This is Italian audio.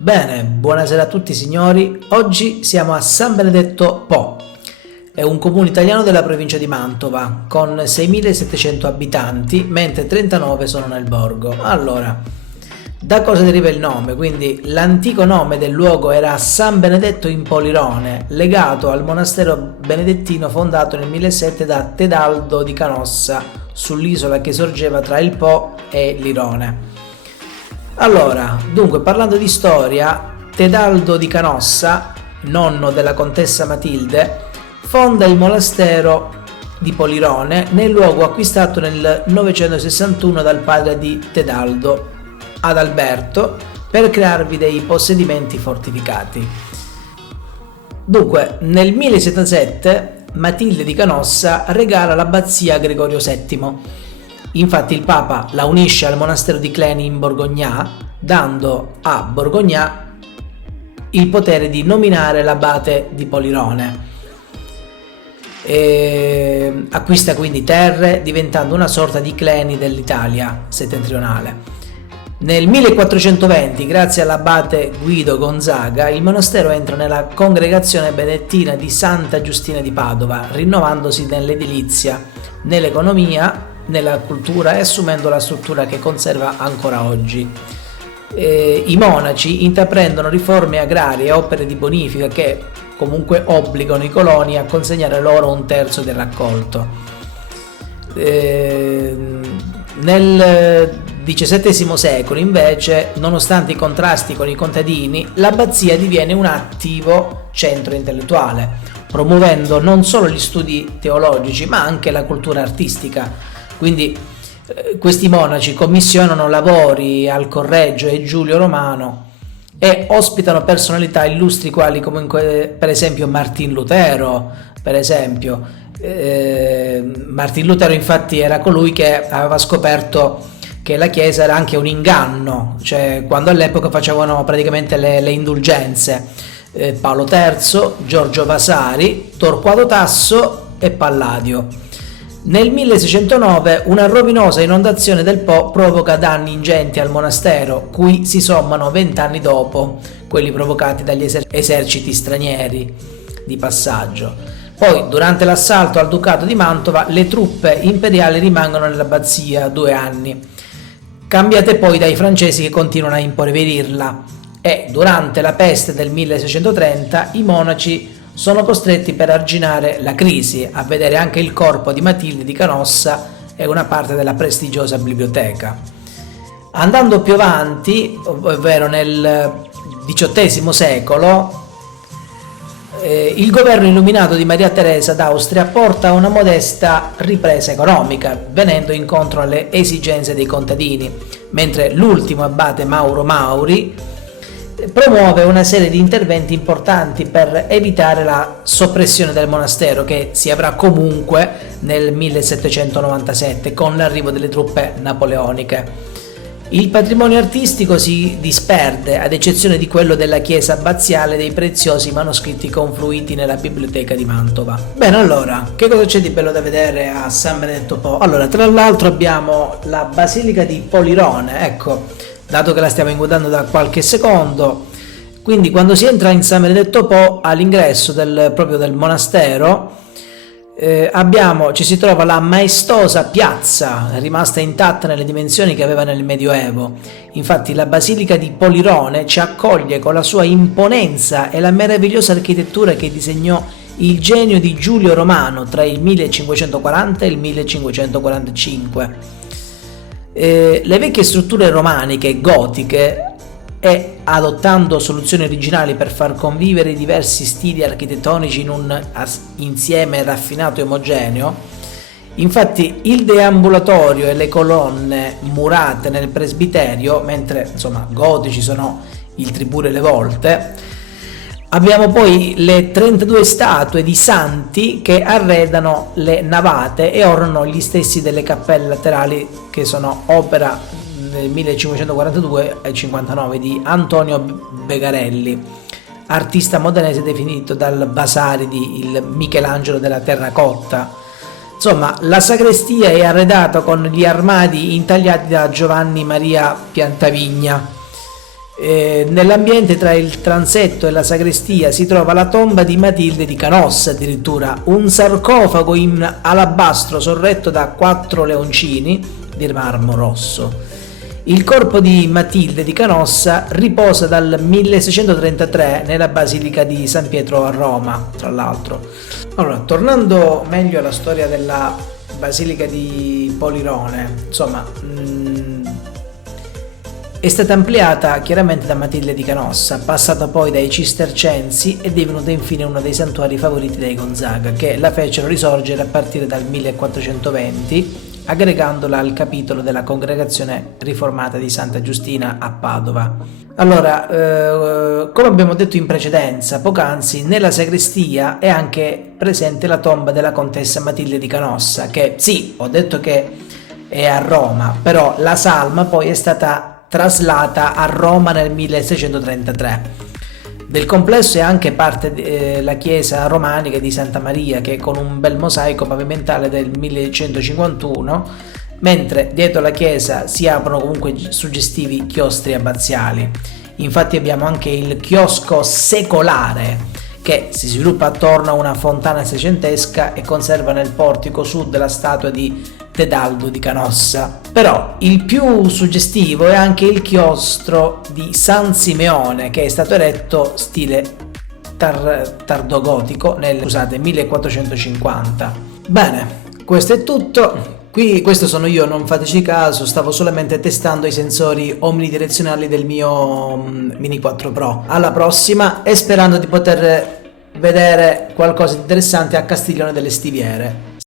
Bene, buonasera a tutti signori. Oggi siamo a San Benedetto Po. È un comune italiano della provincia di Mantova con 6.700 abitanti, mentre 39 sono nel borgo. Allora, da cosa deriva il nome? Quindi l'antico nome del luogo era San Benedetto in Polirone, legato al monastero benedettino fondato nel 1007 da Tedaldo di Canossa, sull'isola che sorgeva tra il Po e l'Irone. Allora, dunque, parlando di storia, Tedaldo di Canossa, nonno della contessa Matilde, fonda il monastero di Polirone nel luogo acquistato nel 961 dal padre di Tedaldo, Adalberto, per crearvi dei possedimenti fortificati. Dunque, nel 1077 Matilde di Canossa regala l'abbazia a Gregorio VII. Infatti il Papa la unisce al monastero di Cluny in Borgogna, dando a Borgogna il potere di nominare l'abate di Polirone. Acquista quindi terre, diventando una sorta di Cluny dell'Italia settentrionale. Nel 1420, grazie all'abate Guido Gonzaga, il monastero entra nella congregazione benedettina di Santa Giustina di Padova, rinnovandosi nell'edilizia, nell'economia, nella cultura e assumendo la struttura che conserva ancora oggi. I monaci intraprendono riforme agrarie e opere di bonifica che comunque obbligano i coloni a consegnare loro un terzo del raccolto. Nel XVII secolo invece, nonostante i contrasti con i contadini, l'abbazia diviene un attivo centro intellettuale, promuovendo non solo gli studi teologici ma anche la cultura artistica. Quindi questi monaci commissionano lavori al Correggio e Giulio Romano e ospitano personalità illustri quali comunque per esempio Martin Lutero. Martin Lutero infatti era colui che aveva scoperto che la Chiesa era anche un inganno, cioè quando all'epoca facevano praticamente le indulgenze. Paolo III, Giorgio Vasari, Torquato Tasso e Palladio. Nel 1609 una rovinosa inondazione del Po provoca danni ingenti al monastero, cui si sommano 20 anni dopo quelli provocati dagli eserciti stranieri di passaggio. Poi, durante l'assalto al Ducato di Mantova, le truppe imperiali rimangono nell'abbazia 2 anni, cambiate poi dai francesi che continuano a impoverirla, e durante la peste del 1630 i monaci sono costretti per arginare la crisi a vedere anche il corpo di Matilde di Canossa e una parte della prestigiosa biblioteca. Andando più avanti, ovvero nel XVIII secolo, il governo illuminato di Maria Teresa d'Austria porta una modesta ripresa economica, venendo incontro alle esigenze dei contadini, mentre l'ultimo abate Mauro Mauri promuove una serie di interventi importanti per evitare la soppressione del monastero, che si avrà comunque nel 1797 con l'arrivo delle truppe napoleoniche. Il patrimonio artistico si disperde, ad eccezione di quello della chiesa abbaziale e dei preziosi manoscritti confluiti nella biblioteca di Mantova. Bene, allora, che cosa c'è di bello da vedere a San Benedetto Po? Allora, tra l'altro abbiamo la Basilica di Polirone, ecco, dato che la stiamo inquadrando da qualche secondo. Quindi quando si entra in San Benedetto Po, all'ingresso proprio del monastero, ci si trova la maestosa piazza, rimasta intatta nelle dimensioni che aveva nel Medioevo. Infatti la Basilica di Polirone ci accoglie con la sua imponenza e la meravigliosa architettura che disegnò il genio di Giulio Romano tra il 1540 e il 1545. Le vecchie strutture romaniche e gotiche, e adottando soluzioni originali per far convivere i diversi stili architettonici in un insieme raffinato e omogeneo, infatti il deambulatorio e le colonne murate nel presbiterio, mentre gotici sono il tribù e le volte. Abbiamo poi le 32 statue di santi che arredano le navate e ornano gli stessi delle cappelle laterali, che sono opera nel 1542 e 59 di Antonio Begarelli, artista modenese definito dal Vasari il Michelangelo della terracotta. Insomma, la sagrestia è arredata con gli armadi intagliati da Giovanni Maria Piantavigna. Nell'ambiente tra il transetto e la sagrestia si trova la tomba di Matilde di Canossa, addirittura un sarcofago in alabastro sorretto da 4 leoncini di marmo rosso. Il corpo di Matilde di Canossa riposa dal 1633 nella Basilica di San Pietro a Roma, tra l'altro. Allora, tornando meglio alla storia della Basilica di Polirone, insomma, è stata ampliata chiaramente da Matilde di Canossa, passata poi dai Cistercensi e divenuta infine uno dei santuari favoriti dai Gonzaga, che la fecero risorgere a partire dal 1420, aggregandola al capitolo della congregazione riformata di Santa Giustina a Padova. Allora, come abbiamo detto in precedenza, poc'anzi, nella sagrestia è anche presente la tomba della contessa Matilde di Canossa, che sì, ho detto che è a Roma, però la salma poi è stata traslata a Roma nel 1633. Del complesso è anche parte la chiesa romanica di Santa Maria, che con un bel mosaico pavimentale del 1151, mentre dietro la chiesa si aprono comunque suggestivi chiostri abbaziali. Infatti abbiamo anche il chiosco secolare, che si sviluppa attorno a una fontana seicentesca e conserva nel portico sud la statua di Tedaldo di Canossa. Però il più suggestivo è anche il chiostro di San Simeone, che è stato eretto stile tardogotico nel 1450. Bene, questo è tutto. Questo sono io, non fateci caso, stavo solamente testando i sensori omnidirezionali del mio Mini 4 Pro. Alla prossima, e sperando di poter vedere qualcosa di interessante a Castiglione delle Stiviere.